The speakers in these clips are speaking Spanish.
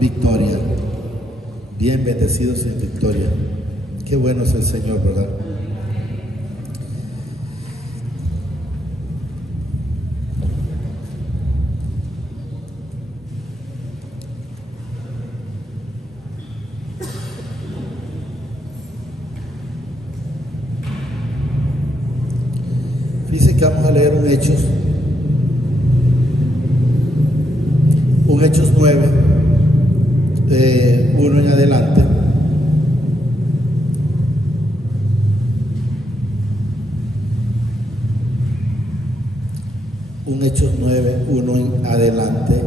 victoria, bien bendecidos en victoria. Qué bueno es el Señor, ¿verdad? Fíjense que vamos a leer un Hechos 9, 1 en adelante. Un Hechos 9, 1 en adelante.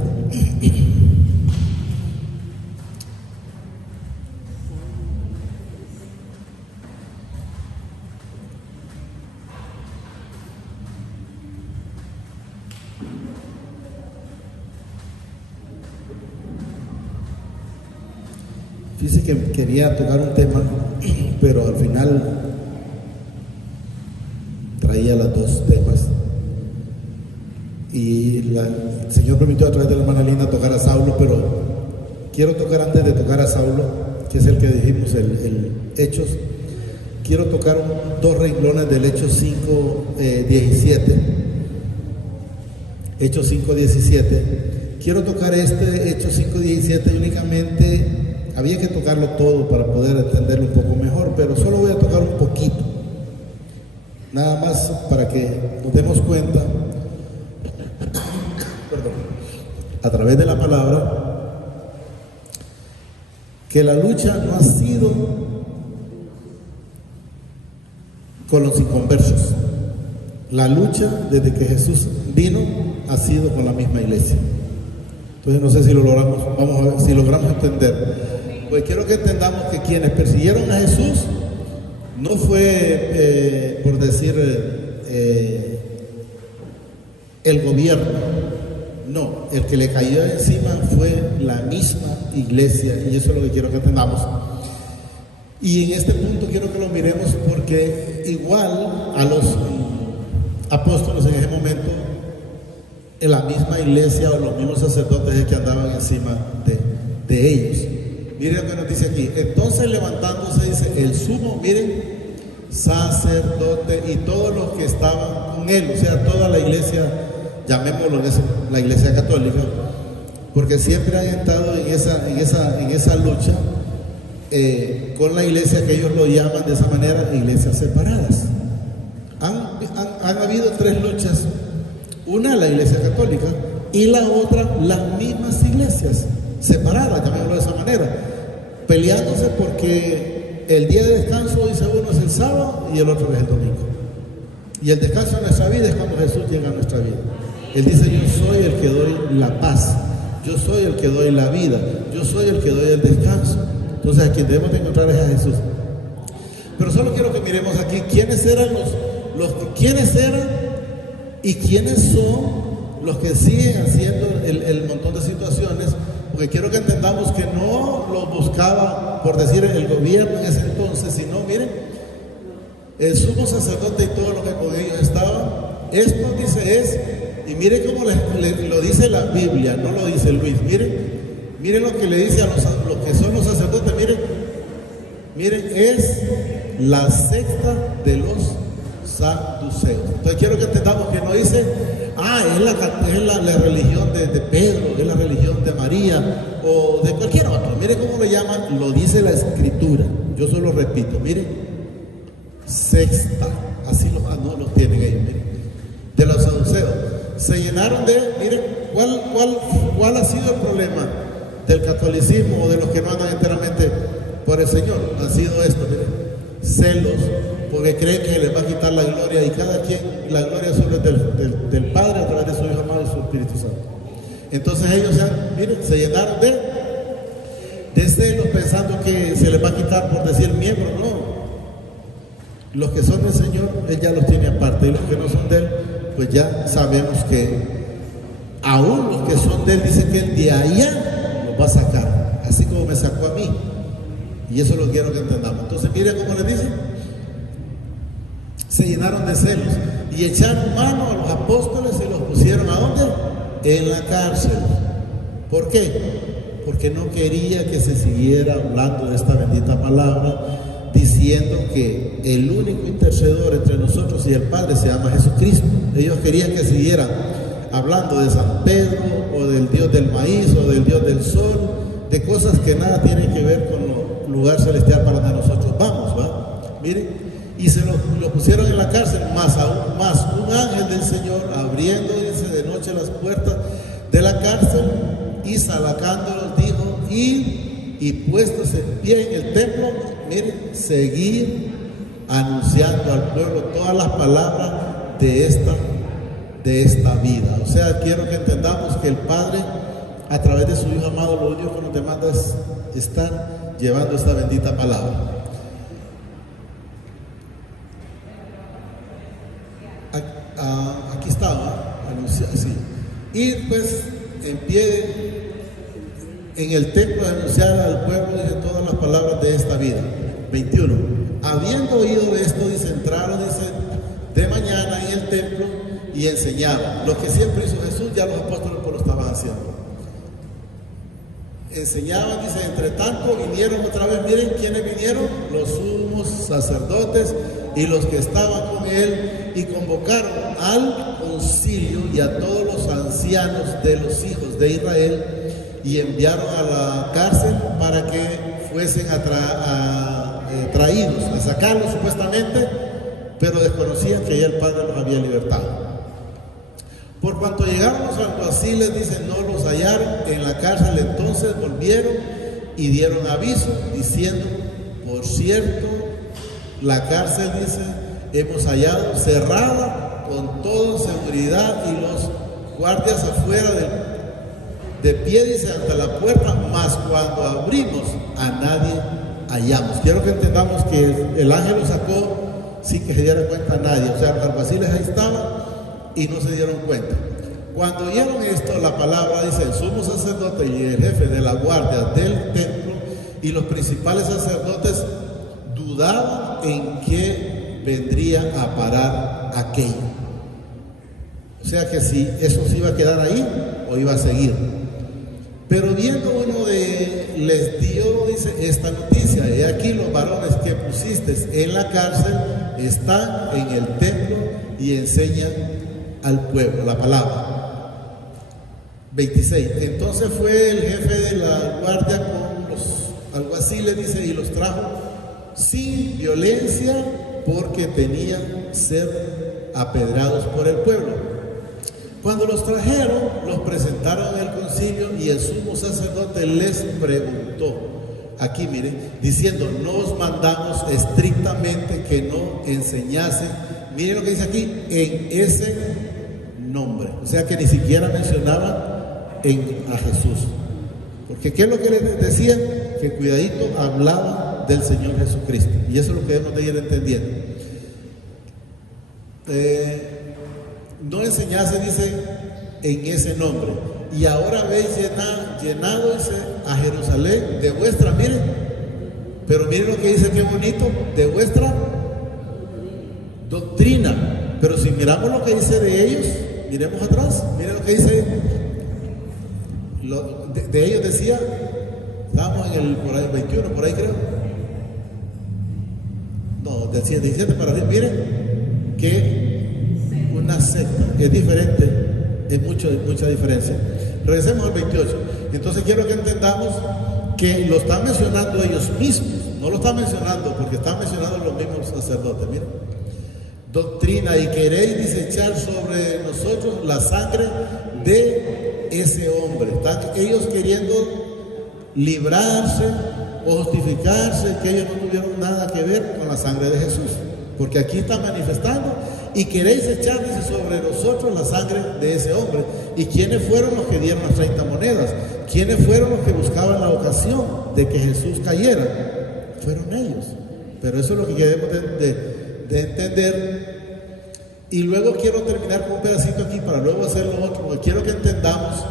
Fíjense que quería tocar un tema, pero al final traía los dos temas. Y el Señor permitió a través de la hermana Linda tocar a Saulo, pero quiero tocar antes de tocar a Saulo, que es el que dijimos, el Hechos. Quiero tocar dos renglones del Hechos 5, 17. Hechos 5, 17. Quiero tocar Hechos 5, 17 y únicamente había que tocarlo todo para poder entenderlo un poco mejor, pero solo voy a tocar un poquito, nada más para que nos demos cuenta, a través de la palabra, que la lucha no ha sido con los inconversos. La lucha desde que Jesús vino ha sido con la misma iglesia. Entonces no sé si lo logramos, vamos a ver si logramos entender. Pues quiero que entendamos que quienes persiguieron a Jesús no fue, por decir, el gobierno. No, el que le cayó encima fue la misma iglesia, y eso es lo que quiero que entendamos. Y en este punto quiero que lo miremos porque igual a los apóstoles en ese momento, en la misma iglesia o los mismos sacerdotes es que andaban encima de ellos. Miren lo que nos dice aquí. Entonces levantándose, dice, el sumo, miren, sacerdote y todos los que estaban con él, o sea, toda la iglesia, llamémoslo la iglesia católica, porque siempre han estado en esa lucha con la iglesia, que ellos lo llaman de esa manera, iglesias separadas. Han habido tres luchas, una la iglesia católica y la otra las mismas iglesias separadas, llamémoslo de esa manera, peleándose porque el día de descanso, dice uno, es el sábado y el otro es el domingo. Y el descanso de nuestra vida es cuando Jesús llega a nuestra vida. Él dice, yo soy el que doy la paz, yo soy el que doy la vida, yo soy el que doy el descanso. Entonces a quien debemos de encontrar es a Jesús. Pero solo quiero que miremos aquí quiénes eran quiénes eran y quiénes son los que siguen haciendo el montón de situaciones, porque quiero que entendamos que no lo buscaba, por decir, el gobierno en ese entonces, sino, miren, el sumo sacerdote y todo lo que con ellos estaban. Esto dice y miren cómo lo dice la Biblia, no lo dice Luis. Miren lo que le dice a los que son los sacerdotes. Miren, es la secta de los saduceos. Entonces quiero que entendamos que no dice, es la religión de Pedro, es la religión de María o de cualquier otro. Miren cómo lo llaman, lo dice la Escritura. Yo solo repito, miren, sexta, así no los tienen ellos, miren, de los saduceos. Se llenaron miren, ¿cuál ha sido el problema del catolicismo o de los que no andan enteramente por el Señor? Ha sido esto, miren, celos, porque creen que les va a quitar la gloria, y cada quien, la gloria solo es del Padre a través de su Hijo amado y su Espíritu Santo. Entonces ellos se llenaron de celos, pensando que se les va a quitar, por decir, miembros. No, los que son del Señor, Él ya los tiene aparte, y los que no son de Él, pues ya sabemos que aún los que son de Él, dicen que Él de allá los va a sacar, así como me sacó a mí. Y eso lo quiero que entendamos. Entonces miren cómo les dicen, se llenaron de celos y echaron mano a los apóstoles y los pusieron ¿a dónde? En la cárcel. ¿Por qué? Porque no quería que se siguiera hablando de esta bendita palabra, diciendo que el único intercedor entre nosotros y el Padre se llama Jesucristo. Ellos querían que siguieran hablando de San Pedro, o del Dios del maíz, o del Dios del sol, de cosas que nada tienen que ver con el lugar celestial para donde nosotros vamos, ¿va? Miren, y se lo pusieron en la cárcel, más un ángel del Señor abriendo, dice, de noche las puertas de la cárcel y salacándolos dijo, y puestos en pie en el templo, miren, seguir anunciando al pueblo todas las palabras de esta vida. O sea, quiero que entendamos que el Padre, a través de su Hijo amado, lo único que nos demanda es estar llevando esta bendita palabra. Aquí estaba, sí. Y pues en pie en el templo de anunciar al pueblo de todas las palabras de esta vida. 21. Habiendo oído esto, dice, entraron, dice, de mañana en el templo y enseñaban. Lo que siempre hizo Jesús, ya los apóstoles pues lo estaban haciendo. Enseñaban, dice, entre tanto vinieron otra vez, miren quiénes vinieron, los sumos sacerdotes y los que estaban con él, y convocaron al concilio y a todos los ancianos de los hijos de Israel, y enviaron a la cárcel para que fuesen traídos, a sacarlos supuestamente, pero desconocían que ya el Padre los había libertado. Por cuanto llegaron los alguaciles, dicen, no los hallaron en la cárcel, entonces volvieron y dieron aviso, diciendo, por cierto, la cárcel, dice, hemos hallado cerrada con toda seguridad y los guardias afuera de pie, dice, ante la puerta, mas cuando abrimos a nadie hallamos. Quiero que entendamos que el ángel lo sacó sin que se diera cuenta a nadie. O sea, los alguaciles ahí estaban y no se dieron cuenta. Cuando oyeron esto, la palabra dice, el sumo sacerdote y el jefe de la guardia del templo y los principales sacerdotes dudaban en qué vendría a parar aquello. O sea que si eso se iba a quedar ahí o iba a seguir. Pero viendo uno les dio, dice, esta noticia, he aquí los varones que pusiste en la cárcel están en el templo y enseñan al pueblo la palabra. 26. Entonces fue el jefe de la guardia con los alguaciles, dice, y los trajo sin violencia, porque tenían ser apedreados por el pueblo. Cuando los trajeron, los presentaron al concilio, y el sumo sacerdote les preguntó, aquí miren, diciendo, no os mandamos estrictamente que no enseñasen, miren lo que dice aquí, en ese nombre. O sea que ni siquiera mencionaban a Jesús. Porque ¿qué es lo que les decían? Que cuidadito hablaba del Señor Jesucristo. Y eso es lo que debemos de ir entendiendo. No enseñase, dice, en ese nombre. Y ahora habéis llenado, dice, a Jerusalén de vuestra, miren, pero miren lo que dice, qué bonito, de vuestra doctrina. Pero si miramos lo que dice de ellos, miremos atrás, miren lo que dice de ellos, decía, estábamos en el por ahí 21, por ahí creo, no, del 17 para arriba, miren que una secta es diferente, es mucha diferencia. Regresemos al 28. Entonces quiero que entendamos que lo están mencionando ellos mismos, no lo están mencionando porque están mencionando los mismos sacerdotes. Miren, doctrina, y queréis desechar sobre nosotros la sangre de ese hombre. Están ellos queriendo librarse o justificarse que ellos no tuvieron nada que ver con la sangre de Jesús, porque aquí está manifestando, y queréis echar, dice, sobre nosotros la sangre de ese hombre. ¿Y quiénes fueron los que dieron las 30 monedas? ¿Quiénes fueron los que buscaban la ocasión de que Jesús cayera? Fueron ellos. Pero eso es lo que debemos de entender. Y luego quiero terminar con un pedacito aquí para luego hacer lo otro, porque quiero que entendamos.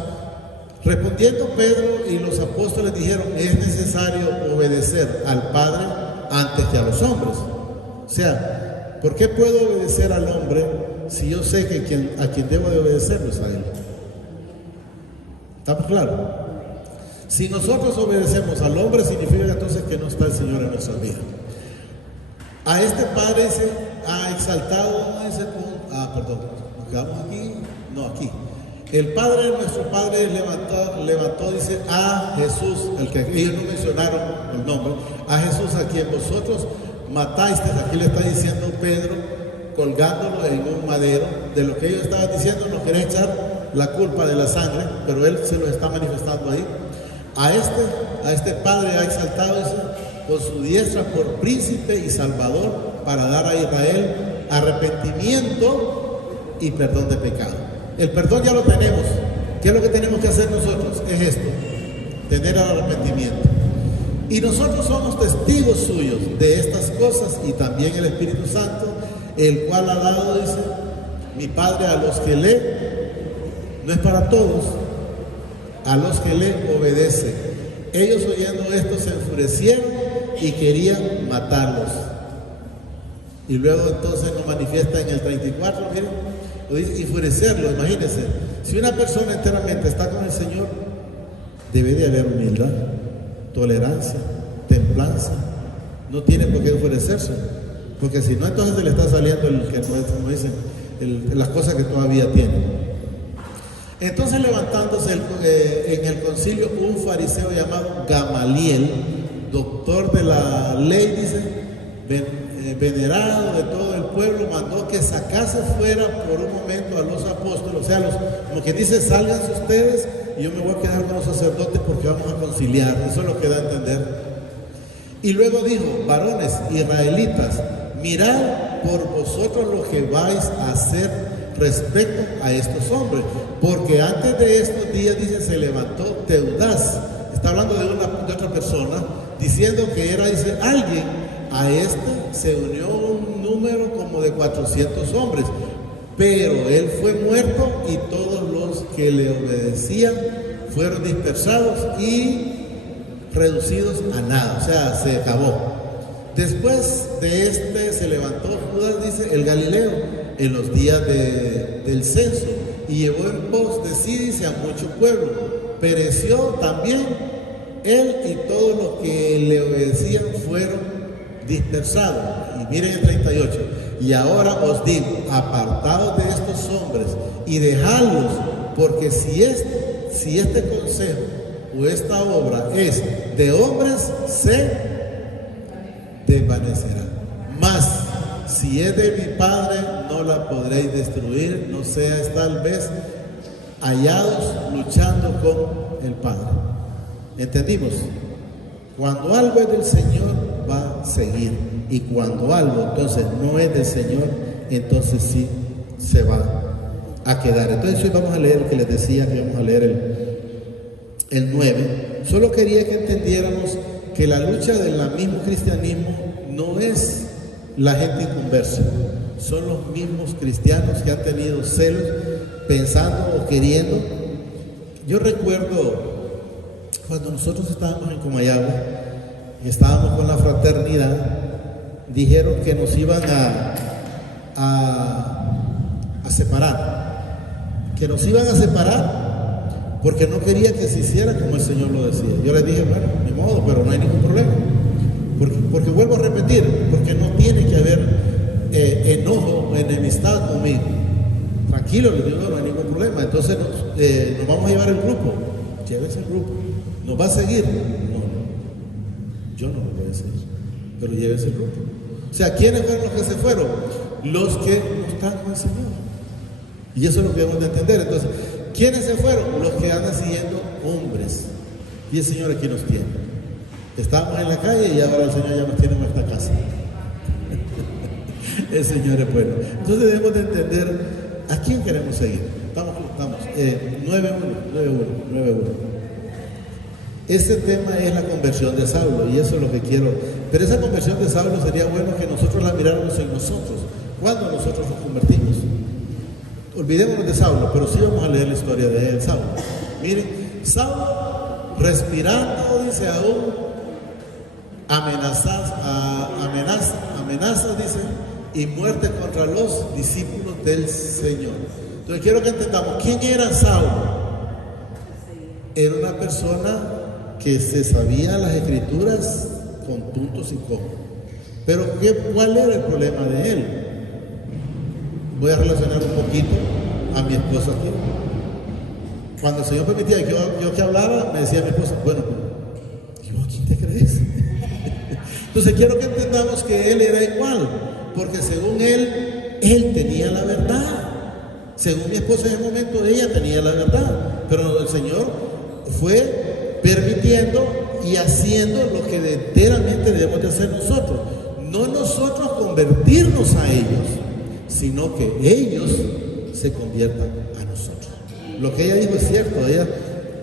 Respondiendo Pedro y los apóstoles dijeron, es necesario obedecer al Padre antes que a los hombres. O sea, ¿por qué puedo obedecer al hombre si yo sé que a quien debo de obedecerlo es a él? ¿Estamos claros? Si nosotros obedecemos al hombre, significa entonces que no está el Señor en nuestra vida. A este padre se ha exaltado a ese punto. Perdón, ¿nos quedamos aquí? No, aquí. El padre, nuestro padre, levantó, dice, a Jesús, el que ellos no mencionaron el nombre, a Jesús a quien vosotros matasteis. Aquí le está diciendo Pedro, colgándolo en un madero. De lo que ellos estaban diciendo, no quería echar la culpa de la sangre, pero él se lo está manifestando ahí. A este padre ha exaltado, dice, con su diestra por príncipe y salvador, para dar a Israel arrepentimiento y perdón de pecado. El perdón ya lo tenemos. ¿Qué es lo que tenemos que hacer nosotros? Es esto, tener el arrepentimiento. Y nosotros somos testigos suyos de estas cosas, y también el Espíritu Santo, el cual ha dado, dice, mi Padre a los que no es para todos, a los que le obedecen. Ellos oyendo esto se enfurecieron y querían matarlos. Y luego entonces nos manifiesta en el 34, miren, lo dice, enfurecerlo. Imagínense, si una persona enteramente está con el Señor, debe de haber humildad, tolerancia, templanza. No tiene por qué enfurecerse, porque si no, entonces se le está saliendo el que no es, como dicen, las cosas que todavía tiene. Entonces, levantándose en el concilio un fariseo llamado Gamaliel, doctor de la ley, dice, venerado de todo el pueblo, mandó que sacase fuera por un momento a los apóstoles, o sea, como que dice, sálganse ustedes y yo me voy a quedar con los sacerdotes porque vamos a conciliar. Eso es lo que da a entender. Y luego dijo, varones israelitas, mirad por vosotros lo que vais a hacer respecto a estos hombres, porque antes de estos días, dice, se levantó Teudas, está hablando de otra persona, diciendo que era, dice, alguien. A este se unió un número como de 400 hombres, pero él fue muerto y todos los que le obedecían fueron dispersados y reducidos a nada, o sea, se acabó. Después de este se levantó Judas, dice, el Galileo, en los días del censo, y llevó en pos de sí, dice, a mucho pueblo. Pereció también él y todos los que le obedecían fueron dispersados. Y miren el 38, y ahora os digo, apartados de estos hombres y dejadlos, porque si este consejo o esta obra es de hombres, se desvanecerá. Mas si es de mi Padre, no la podréis destruir, no seas tal vez hallados luchando con el Padre. ¿Entendimos? Cuando algo es del Señor, va a seguir. Y cuando algo entonces no es del Señor, entonces sí se va a quedar. Entonces hoy vamos a leer el que les decía que íbamos a leer el 9. Solo quería que entendiéramos que la lucha del mismo cristianismo no es la gente inconversa, son los mismos cristianos que han tenido celos, pensando o queriendo. Yo recuerdo cuando nosotros estábamos en Comayagua, estábamos con la fraternidad, dijeron que nos iban a separar, que nos iban a separar porque no quería que se hiciera como el Señor lo decía. Yo les dije, bueno, ni modo, pero no hay ningún problema. Porque vuelvo a repetir, porque no tiene que haber enojo o enemistad conmigo. Tranquilo, les digo, no hay ningún problema. Entonces nos vamos a llevar el grupo. Llévese el grupo. ¿Nos va a seguir? No, yo no lo voy a seguir, pero llévese el grupo. O sea, ¿quiénes fueron los que se fueron? Los que no están con el Señor. Y eso es lo que debemos de entender. Entonces, ¿quiénes se fueron? Los que andan siguiendo hombres. Y el Señor aquí nos tiene. Estábamos en la calle y ahora el Señor ya nos tiene en nuestra casa. El Señor es bueno. Entonces debemos de entender a quién queremos seguir. Estamos 9:1. Ese tema es la conversión de Saulo, y eso es lo que quiero. Pero esa conversión de Saulo sería bueno que nosotros la miráramos en nosotros. ¿Cuándo nosotros nos convertimos? Olvidémonos de Saulo, pero sí vamos a leer la historia de él, Saulo. Miren, Saulo respirando, dice, aún amenazas, dice, y muerte contra los discípulos del Señor. Entonces quiero que entendamos quién era Saulo. Era una persona que se sabía las escrituras con puntos y comas. Pero ¿cuál era el problema de él? Voy a relacionar un poquito a mi esposa aquí. Cuando el Señor permitía que yo que hablara, me decía mi esposa, bueno, ¿y vos quién te crees? Entonces quiero que entendamos que él era igual, porque según él tenía la verdad. Según mi esposa en ese momento, ella tenía la verdad. Pero el Señor fue permitiendo y haciendo lo que enteramente debemos de hacer nosotros. No nosotros convertirnos a ellos, sino que ellos se conviertan a nosotros. Lo que ella dijo es cierto. Ella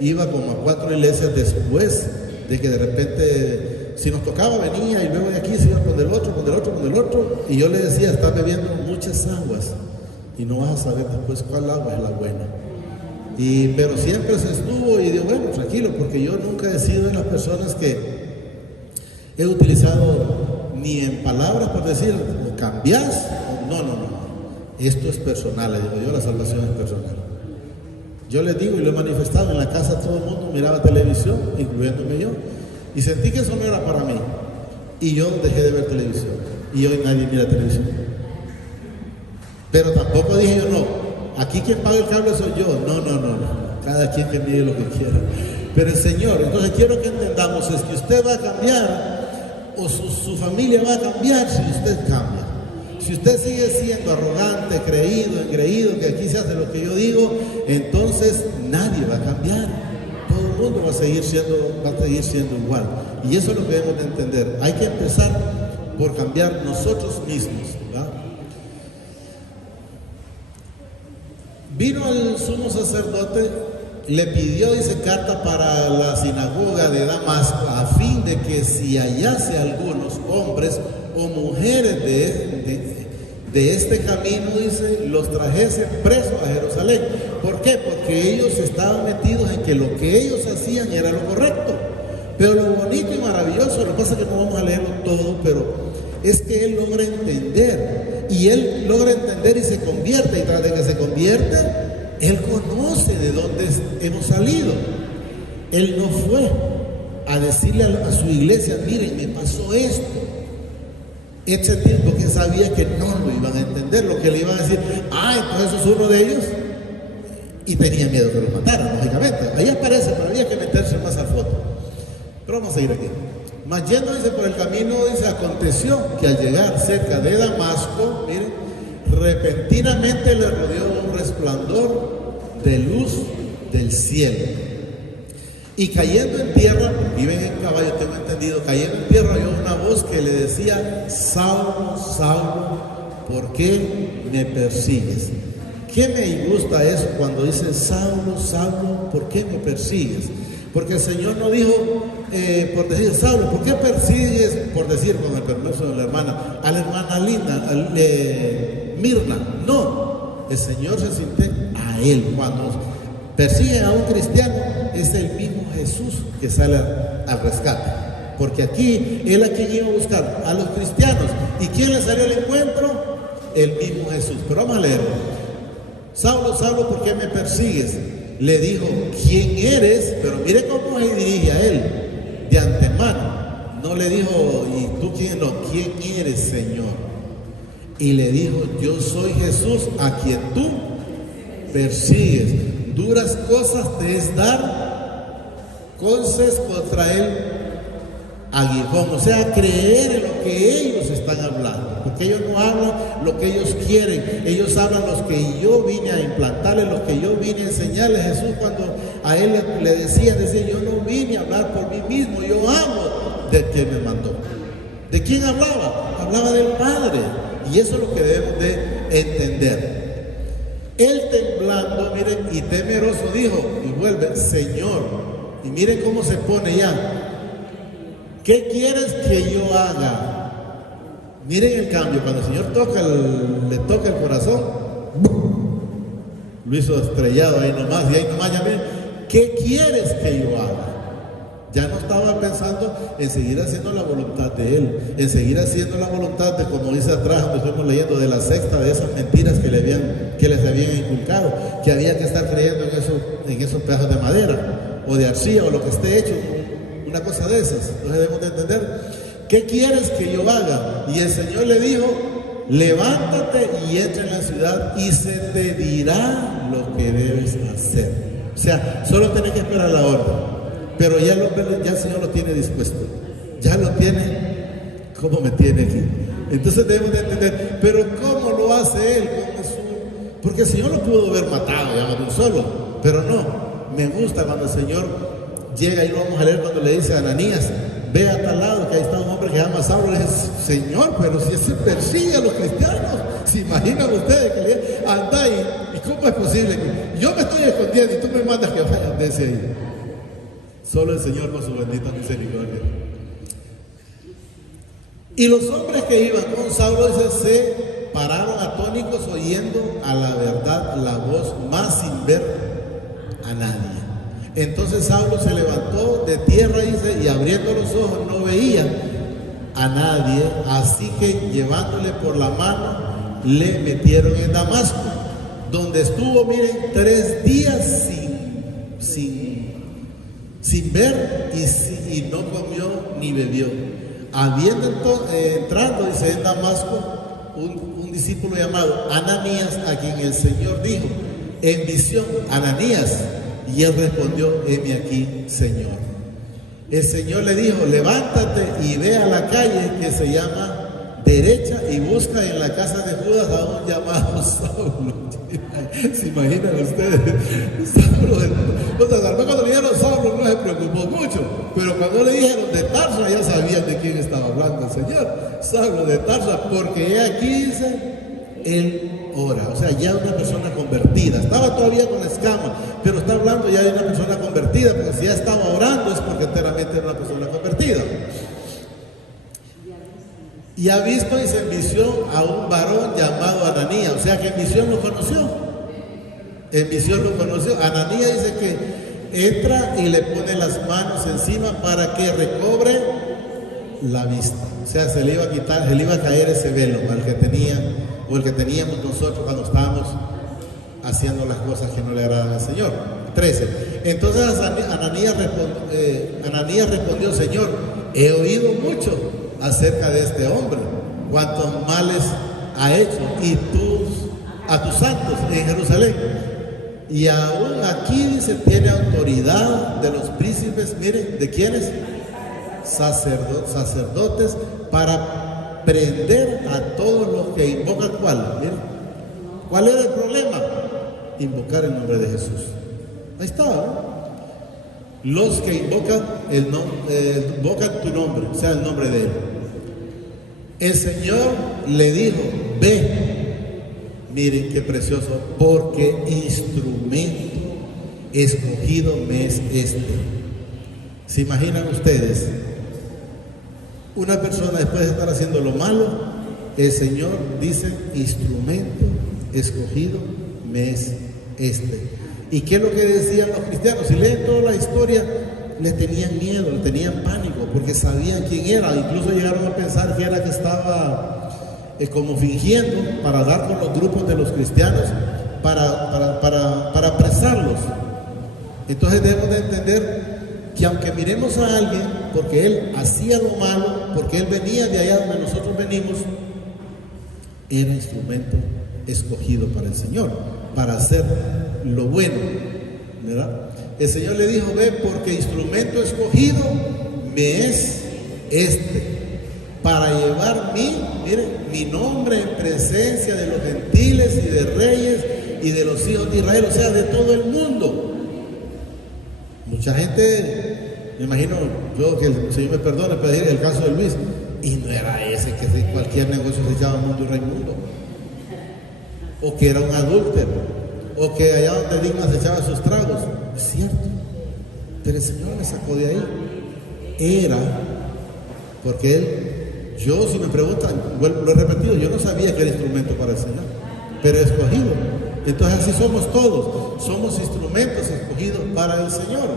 iba como a 4 iglesias después de que de repente, si nos tocaba, venía y luego de aquí se iba con el otro, con el otro, con el otro. Y yo le decía, estás bebiendo muchas aguas y no vas a saber después cuál agua es la buena. Pero siempre se estuvo y digo, bueno, tranquilo, porque yo nunca he sido de las personas que he utilizado ni en palabras por decir, o cambiás, no. Esto es personal, le digo yo, la salvación es personal. Yo les digo y lo he manifestado, en la casa todo el mundo miraba televisión, incluyéndome yo, y sentí que eso no era para mí. Y yo dejé de ver televisión. Y hoy nadie mira televisión. Pero tampoco dije yo, no, aquí quien paga el cable soy yo. No. Cada quien que mire lo que quiera. Pero el Señor, entonces quiero que entendamos, es que usted va a cambiar, o su familia va a cambiar si usted cambia. Si usted sigue siendo arrogante, engreído, que aquí se hace lo que yo digo, entonces nadie va a cambiar. Todo el mundo va a seguir siendo igual. Y eso es lo que debemos de entender. Hay que empezar por cambiar nosotros mismos, ¿verdad? Vino el sumo sacerdote, le pidió, dice, carta para la sinagoga de Damasco, a fin de que si hallase algunos hombres o mujeres de este camino, dice, los trajese presos a Jerusalén. ¿Por qué? Porque ellos estaban metidos en que lo que ellos hacían era lo correcto. Pero lo bonito y maravilloso, lo que pasa es que no vamos a leerlo todo, pero es que él logra entender, y él logra entender y se convierte, y tras de que se convierte, él conoce de dónde hemos salido. Él no fue a decirle a su iglesia, miren, me pasó esto. Ese tiempo que sabía que no lo iban a entender, lo que le iban a decir, entonces eso es uno de ellos, y tenía miedo que lo mataran, lógicamente. Ahí aparece, pero había que meterse más a foto. Pero vamos a ir aquí. Mas yendo, dice, por el camino, dice, aconteció que al llegar cerca de Damasco, miren, repentinamente le rodeó un resplandor de luz del cielo. Y cayendo en tierra, viven en caballo, tengo entendido, cayendo en tierra oyó una voz que le decía, Saulo, Saulo, ¿por qué me persigues? ¿Qué me gusta eso cuando dice, Saulo, Saulo, ¿por qué me persigues? Porque el Señor no dijo, por decir, Saulo, ¿por qué persigues? Por decir, con el permiso de la hermana, a la hermana linda, Mirna. No, el Señor se siente a él. Cuando persigue a un cristiano, es el mismo Jesús que sale al rescate. Porque aquí, él a quien iba a buscar, a los cristianos. ¿Y quién le salió al encuentro? El mismo Jesús. Pero vamos a leerlo. Saulo, Saulo, ¿por qué me persigues? Le dijo, ¿quién eres? Pero mire cómo se dirige a él, de antemano. No le dijo, ¿y tú quién? No, ¿quién eres, Señor? Y le dijo, yo soy Jesús a quien tú persigues. Duras cosas te es dar coces contra él aguijón. O sea, creer en lo que ellos están hablando. Porque ellos no hablan lo que ellos quieren. Ellos hablan lo que yo vine a implantarles, lo que yo vine a enseñarles. Jesús, cuando a él le decía, yo no vine a hablar por mí mismo, yo hablo de quien me mandó. ¿De quién hablaba? Hablaba del Padre. Y eso es lo que debemos de entender. Él temblando, miren, y temeroso dijo, y vuelve, Señor, y miren cómo se pone ya, ¿qué quieres que yo haga? Miren el cambio, cuando el Señor le toca el corazón, lo hizo estrellado ahí nomás, y ahí nomás ya miren, ¿qué quieres que yo haga? Ya no estaba pensando en seguir haciendo la voluntad de Él, en seguir haciendo la voluntad de, como dice atrás, donde estuvimos leyendo, de la sexta, de esas mentiras que les habían inculcado, que había que estar creyendo en esos pedazos de madera, o de arcilla, o lo que esté hecho, una cosa de esas. Entonces debemos de entender, ¿qué quieres que yo haga? Y el Señor le dijo, levántate y entra en la ciudad y se te dirá lo que debes hacer. O sea, solo tenés que esperar la orden. Pero ya el Señor lo tiene dispuesto. Ya lo tiene como me tiene aquí. Entonces debemos de entender, pero ¿cómo lo hace Él? Porque el Señor lo pudo haber matado ya de un solo, pero no. Me gusta cuando el Señor llega, y lo vamos a leer cuando le dice a Ananías, ve a tal lado que ahí está un hombre que se llama Saulo. Le dice, Señor, pero si ese persigue a los cristianos, ¿se imaginan ustedes que le dice, anda y cómo es posible que yo me estoy escondiendo y tú me mandas que vaya desde ahí? Solo el Señor con su bendita misericordia. Y los hombres que iban con Saulo, dice, se pararon atónitos oyendo a la verdad la voz, más sin ver a nadie. Entonces Saulo se levantó de tierra, dice, y abriendo los ojos no veía a nadie, así que llevándole por la mano le metieron en Damasco, donde estuvo, miren, 3 días sin ver y no comió ni bebió. Habiendo entrando, dice, en Damasco, un discípulo llamado Ananías, a quien el Señor dijo en visión, Ananías, y él respondió, heme aquí, Señor. El Señor le dijo, levántate y ve a la calle que se llama derecha y busca en la casa de Judas a un llamado Saulo. ¿Se imaginan ustedes? Saulo, cuando le dijeron Saulo no se preocupó mucho, pero cuando le dijeron de Tarso ya sabían de quién estaba hablando el Señor. Saulo de Tarso, porque aquí dice, él ora, o sea, ya una persona convertida. Estaba todavía con la escama, pero está hablando ya de una persona convertida, porque si ya estaba orando es porque enteramente era una persona convertida. Y ha visto, dice, en visión a un varón llamado Ananías, o sea que en visión lo conoció. En visión lo conoció. Ananías dice que entra y le pone las manos encima para que recobre la vista. O sea, se le iba a quitar, se le iba a caer ese velo al que tenía, o el que teníamos nosotros cuando estábamos haciendo las cosas que no le agradan al Señor. 13. Entonces Ananías respondió, Señor, he oído mucho acerca de este hombre, cuántos males ha hecho a tus santos en Jerusalén, y aún aquí, dice, tiene autoridad de los príncipes, miren, ¿de quiénes? Sacerdotes, para prender a todos los que invocan. ¿Cuál era el problema? Invocar el nombre de Jesús. Ahí está, ¿no? Los que invocan tu nombre, o sea, el nombre de Él. El Señor le dijo, ve, miren qué precioso, porque instrumento escogido me es este. ¿Se imaginan ustedes? Una persona después de estar haciendo lo malo, el Señor dice, instrumento escogido me es este. ¿Y qué es lo que decían los cristianos? Si leen toda la historia, les tenían miedo, les tenían pánico, porque sabían quién era. Incluso llegaron a pensar que era que estaba como fingiendo para dar con los grupos de los cristianos para apresarlos. Entonces debemos de entender que aunque miremos a alguien porque él hacía lo malo, porque él venía de allá donde nosotros venimos, era instrumento escogido para el Señor, para hacer lo bueno, ¿verdad? El Señor le dijo, ve, porque instrumento escogido me es este, para llevar mi nombre en presencia de los gentiles y de reyes y de los hijos de Israel, o sea, de todo el mundo. Mucha gente, me imagino, yo que el Señor me perdone, pero el caso de Luis, y no era ese que cualquier negocio se echaba mundo y raimundo, o que era un adúltero, o que allá donde Digna se echaba sus tragos. Es cierto, pero el Señor me sacó de ahí. Era porque Él, yo, si me preguntan, lo he repetido, yo no sabía que era instrumento para el Señor, pero escogido. Entonces así somos todos, somos instrumentos escogidos para el Señor,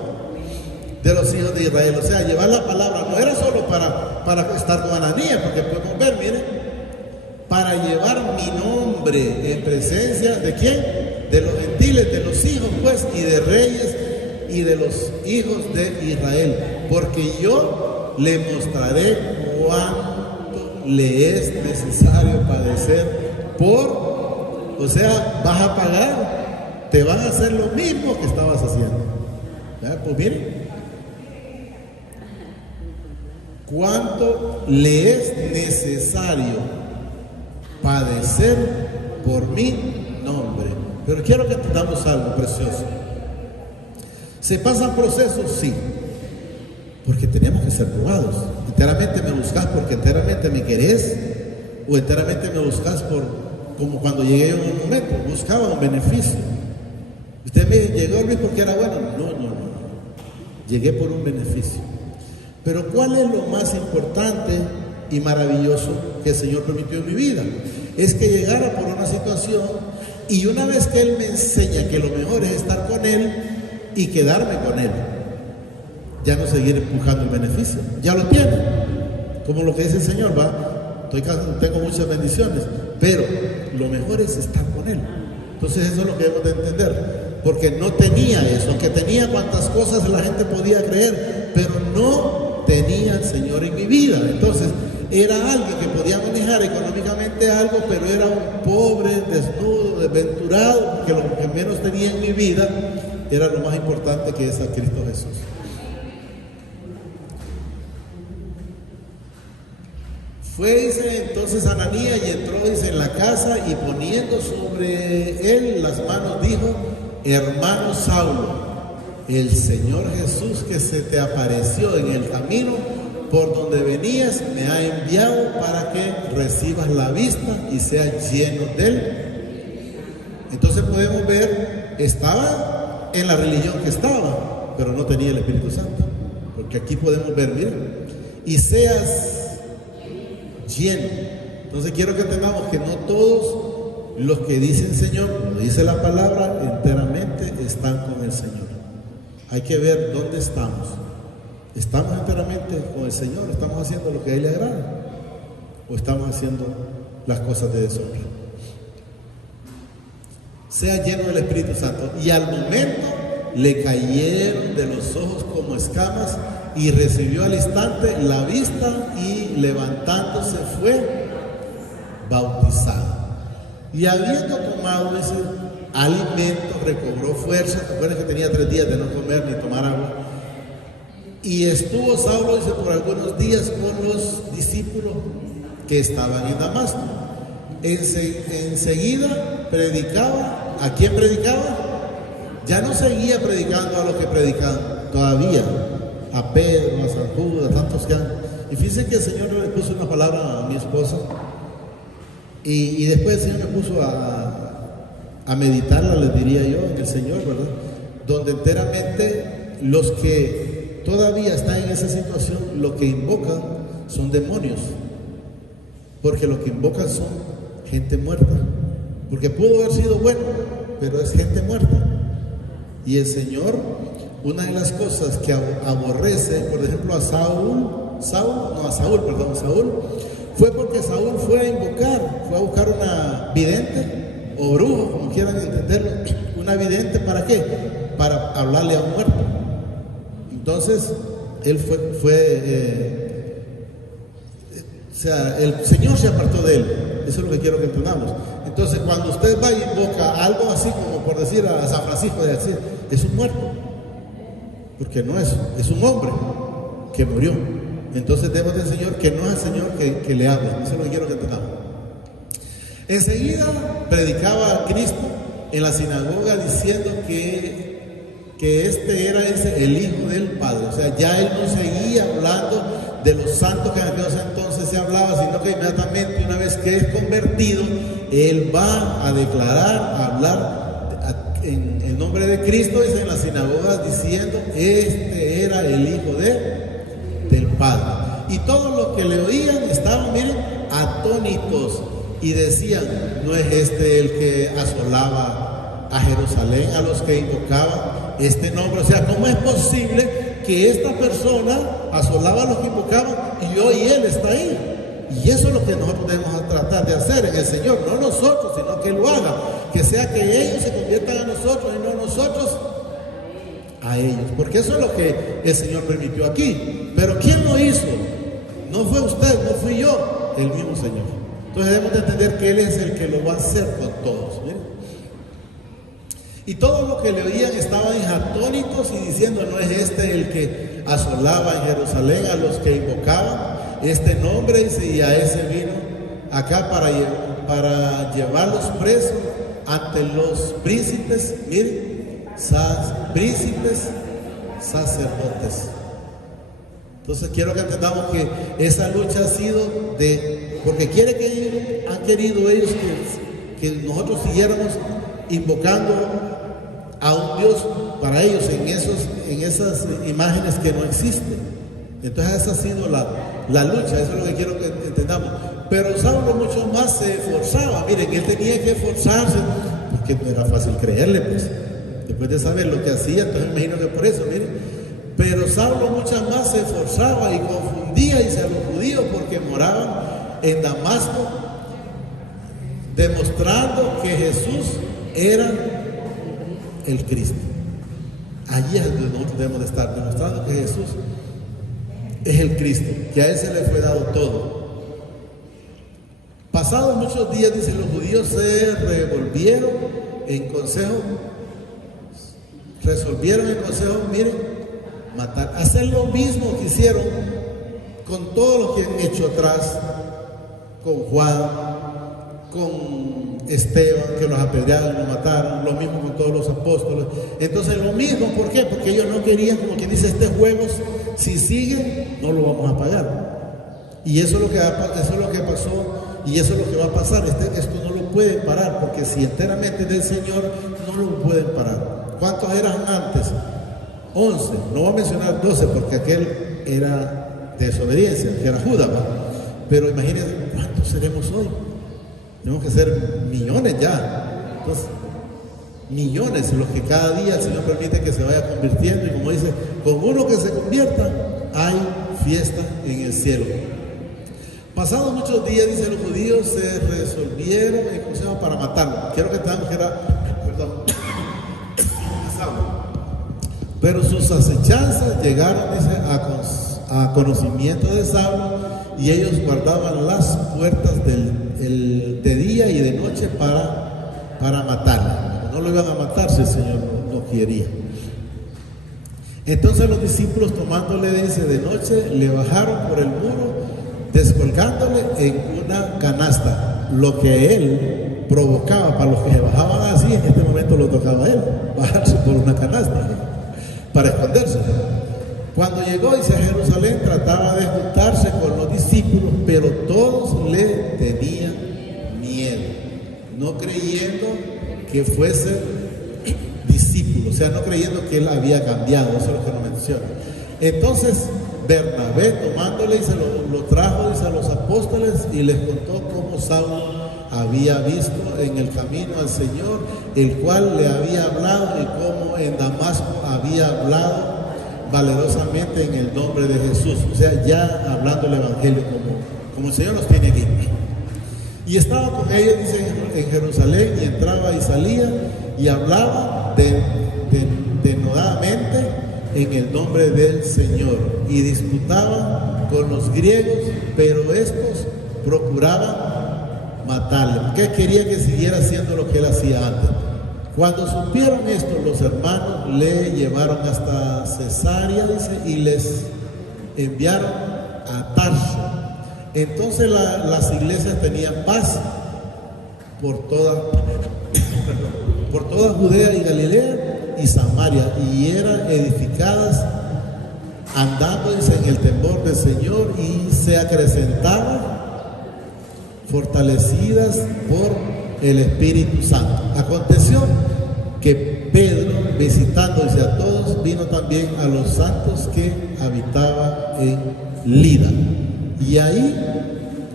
de los hijos de Israel. O sea, llevar la palabra no era solo para estar con Ananías, porque podemos ver, miren, para llevar mi nombre en presencia de quién, de los gentiles, de los hijos pues, y de reyes y de los hijos de Israel. porque yo le mostraré cuánto le es necesario padecer o sea, vas a pagar, te van a hacer lo mismo que estabas haciendo. ¿Verdad? Pues miren, cuánto le es necesario padecer por mi nombre. Pero quiero que entendamos algo precioso. ¿Se pasan procesos? Sí, porque tenemos que ser probados. Enteramente me buscas porque enteramente me querés, o enteramente me buscas como cuando llegué yo en un momento, buscaba un beneficio. Usted me llegó a Luis porque era bueno. No. Llegué por un beneficio. Pero ¿cuál es lo más importante y maravilloso que el Señor permitió en mi vida? Es que llegara por una situación, y una vez que Él me enseña que lo mejor es estar con Él y quedarme con Él, ya no seguir empujando el beneficio, ya lo tiene, como lo que dice el Señor, va, tengo muchas bendiciones, pero lo mejor es estar con Él. Entonces eso es lo que debemos de entender, porque no tenía eso, aunque tenía cuantas cosas la gente podía creer, pero no tenía al Señor en mi vida. Entonces era alguien que podía manejar económicamente algo, pero era un pobre, desnudo, desventurado, porque lo que menos tenía en mi vida era lo más importante, que es a Cristo Jesús. Fue, dice, entonces Ananías, y entró, dice, en la casa, y poniendo sobre él las manos, dijo: hermano Saulo, el Señor Jesús que se te apareció en el camino por donde venías me ha enviado para que recibas la vista y seas lleno de él. Entonces podemos ver, estaba en la religión que estaba, pero no tenía el Espíritu Santo, porque aquí podemos ver, miren, y seas lleno. Entonces quiero que entendamos que no todos los que dicen Señor, como dice la palabra, enteramente están con el Señor. Hay que ver dónde estamos. ¿Estamos enteramente con el Señor? ¿Estamos haciendo lo que a Él le agrada? ¿O estamos haciendo las cosas de deshonra? Sea lleno del Espíritu Santo. Y al momento le cayeron de los ojos como escamas, y recibió al instante la vista, y levantándose fue bautizado. Y habiendo tomado ese alimento, recobró fuerza. Recuerden que tenía 3 días de no comer ni tomar agua. Y estuvo Saulo, dice, por algunos días con los discípulos que estaban en Damasco. Enseguida predicaba. ¿A quién predicaba? Ya no seguía predicando a los que predicaban todavía, a Pedro, a San Judas, a tantos que han. Y fíjense que el Señor le puso una palabra a mi esposa, y después el Señor me puso a meditarla, les diría yo, en el Señor, ¿verdad? Donde enteramente los que todavía están en esa situación, lo que invocan son demonios, porque lo que invocan son gente muerta, porque pudo haber sido bueno, pero es gente muerta. Y el Señor, una de las cosas que aborrece, por ejemplo, a Saúl, fue porque Saúl fue a invocar, fue a buscar una vidente o brujo, como quieran entenderlo, una vidente. ¿Para qué? Para hablarle a un muerto. Entonces, él el Señor se apartó de él. Eso es lo que quiero que entendamos. Entonces, cuando usted va y invoca algo así, como por decir a San Francisco de Asís, es un muerto, porque no es un hombre que murió. Entonces debemos del Señor que no es el Señor que le habla. Eso es lo que quiero que entendamos. Enseguida predicaba a Cristo en la sinagoga, diciendo que este era el Hijo del Padre. O sea, ya él no seguía hablando de los santos que en aquel entonces se hablaba, sino que inmediatamente, una vez que es convertido, él va a declarar, a hablar en el nombre de Cristo, dice, en la sinagoga, diciendo: este era el Hijo del Padre. Y todos los que le oían estaban, miren, atónitos, y decían: ¿no es este el que asolaba a Jerusalén, a los que invocaban este nombre? O sea, ¿cómo es posible que esta persona asolaba a los que invocaban y hoy él está ahí? Y eso es lo que nosotros debemos tratar de hacer en el Señor, no nosotros, sino que Él lo haga, que sea que ellos se conviertan a nosotros y no nosotros a ellos, porque eso es lo que el Señor permitió aquí. Pero ¿quién lo hizo? No fue usted, no fui yo, el mismo Señor. Entonces debemos de entender que Él es el que lo va a hacer con todos. ¿Miren? Y todos los que le oían estaban atónitos y diciendo: ¿no es este el que asolaba en Jerusalén a los que invocaban este nombre? Y a ese vino acá para llevarlos presos ante los príncipes, miren, príncipes, sacerdotes. Entonces quiero que entendamos que esa lucha ha sido porque han querido ellos que nosotros siguiéramos invocando a un Dios para ellos en esas imágenes que no existen. Entonces esa ha sido la lucha, eso es lo que quiero que entendamos. Pero Saulo mucho más se esforzaba. Miren, él tenía que esforzarse porque no era fácil creerle, pues después de saber lo que hacía. Entonces me imagino que por eso, miren. Pero Saulo mucho más se esforzaba y confundía a los judíos porque moraban en Damasco, demostrando que Jesús era el Cristo. Allí es donde nosotros debemos de estar, demostrando que Jesús es el Cristo, que a Él se le fue dado todo. Pasados muchos días, dice, los judíos se resolvieron en consejo, miren, matar, hacer lo mismo que hicieron con todos los que han hecho atrás, con Juan, con Esteban, que los apedrearon, los mataron, lo mismo con todos los apóstoles. Entonces lo mismo, ¿por qué? Porque ellos no querían, como quien dice, este juego, si siguen, no lo vamos a pagar. Y eso es lo que pasó, y eso es lo que va a pasar. Esto no lo pueden parar, porque si enteramente es del Señor, no lo pueden parar. ¿Cuántos eran antes? 11, no voy a mencionar 12 porque aquel era de desobediencia, que era Judas, ¿no? Pero imagínense cuántos seremos hoy. Tenemos que ser millones ya. Entonces, millones los que cada día el Señor permite que se vaya convirtiendo, y como dice, con uno que se convierta hay fiesta en el cielo. Pasados muchos días, dice, los judíos se resolvieron en consejo para matarlo. Quiero que tengamos que era, perdón, pero sus acechanzas llegaron, dice, a conocimiento de Saulo, y ellos guardaban las puertas de día y de noche para matarlo. No lo iban a matar si el Señor no quería. Entonces los discípulos, tomándole, dice, de noche, le bajaron por el muro, descolgándole en una canasta. Lo que él provocaba para los que se bajaban así, en este momento lo tocaba a él, bajarse por una canasta para esconderse. Cuando llegó, dice, a Jerusalén, trataba de juntarse con los discípulos, pero todos le tenían miedo, no creyendo que fuese discípulo, o sea, no creyendo que él había cambiado. Eso es lo que nos menciona. Entonces Bernabé, tomándole, y se lo trajo, dice, a los apóstoles, y les contó cómo Saulo había visto en el camino al Señor, el cual le había hablado, y cómo en Damasco había hablado valerosamente en el nombre de Jesús. O sea, ya hablando el evangelio como el Señor los tiene aquí. Y estaba con ellos, dice, en Jerusalén, y entraba y salía y hablaba denodadamente en el nombre del Señor, y disputaba con los griegos, pero estos procuraban matarle, porque quería que siguiera haciendo lo que él hacía antes. Cuando supieron esto, los hermanos le llevaron hasta Cesarea, dice, y les enviaron a Tarso. Entonces las iglesias tenían paz por toda Judea y Galilea y Samaria, y eran edificadas andando, dice, en el temor del Señor, y se acrecentaban fortalecidas por el Espíritu Santo. Aconteció que Pedro, visitando, dice, a todos, vino también a los santos que habitaban en Lida, y ahí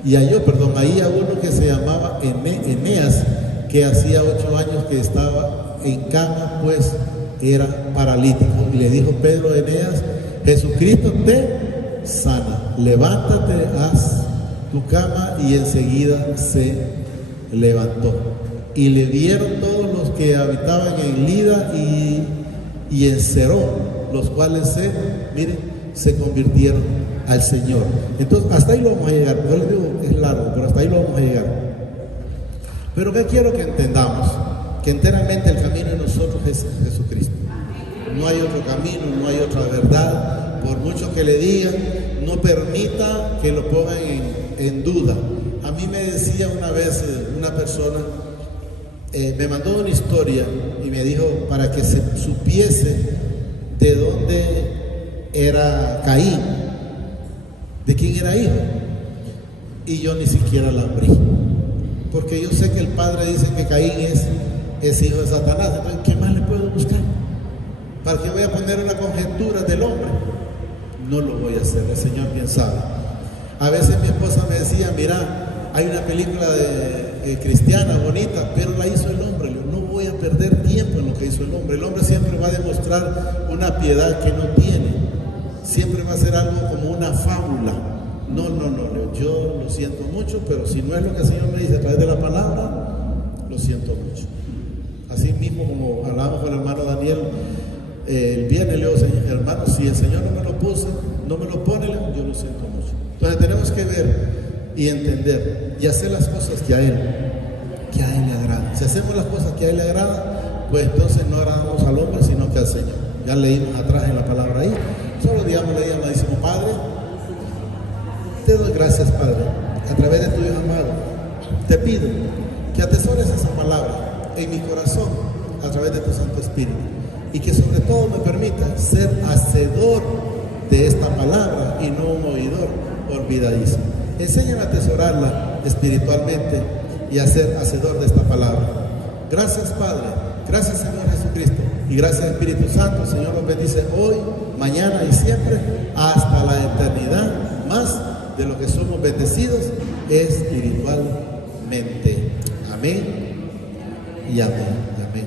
a uno que se llamaba Eneas, que hacía 8 años que estaba en cama, pues era paralítico. Y le dijo Pedro a Eneas: Jesucristo te sana, levántate, haz tu cama. Y enseguida se levantó. Y le vieron todos los que habitaban en Lida, y y en Serón, los cuales se convirtieron al Señor. Entonces, hasta ahí lo vamos a llegar. Yo les digo, es largo, pero hasta ahí lo vamos a llegar. Pero que quiero que entendamos que enteramente el camino de nosotros es Jesucristo. No hay otro camino, no hay otra verdad. Por mucho que le digan, no permita que lo pongan en duda. A mí me decía una vez una persona, me mandó una historia y me dijo para que se supiese de dónde era Caín, de quién era hijo. Y yo ni siquiera la abrí, porque yo sé que el padre dice que Caín es hijo de Satanás. Entonces, ¿qué más le puedo buscar? ¿Para qué voy a poner una conjetura del hombre? No lo voy a hacer, el Señor bien sabe. A veces mi esposa me decía, mira, hay una película cristiana bonita, pero la hizo el hombre. No voy a perder tiempo en lo que hizo el hombre. El hombre siempre va a demostrar una piedad que no tiene. Siempre va a ser algo como una fábula. No, yo lo siento mucho, pero si no es lo que el Señor me dice a través de la palabra, lo siento mucho. Así mismo como hablábamos con el hermano Daniel el viernes, le digo, hermano, si el Señor no me lo puso, no me lo pone, yo lo siento mucho. Entonces tenemos que ver y entender y hacer las cosas que a Él le agradan. Si hacemos las cosas que a Él le agradan, pues entonces no agradamos al hombre, sino que al Señor. Ya leímos atrás en la palabra ahí. Solo le decimos, Padre, te doy gracias, Padre, a través de tu Hijo amado. Te pido que atesores esa palabra en mi corazón a través de tu Santo Espíritu, y que sobre todo me permita ser hacedor de esta palabra y no un oidor olvidadizo. Enséñame a atesorarla espiritualmente y a ser hacedor de esta palabra. Gracias, Padre. Gracias, Señor Jesucristo. Y gracias, Espíritu Santo. Señor, nos bendice hoy, mañana y siempre, hasta la eternidad, más de lo que somos bendecidos espiritualmente. Amén y amén. Amén.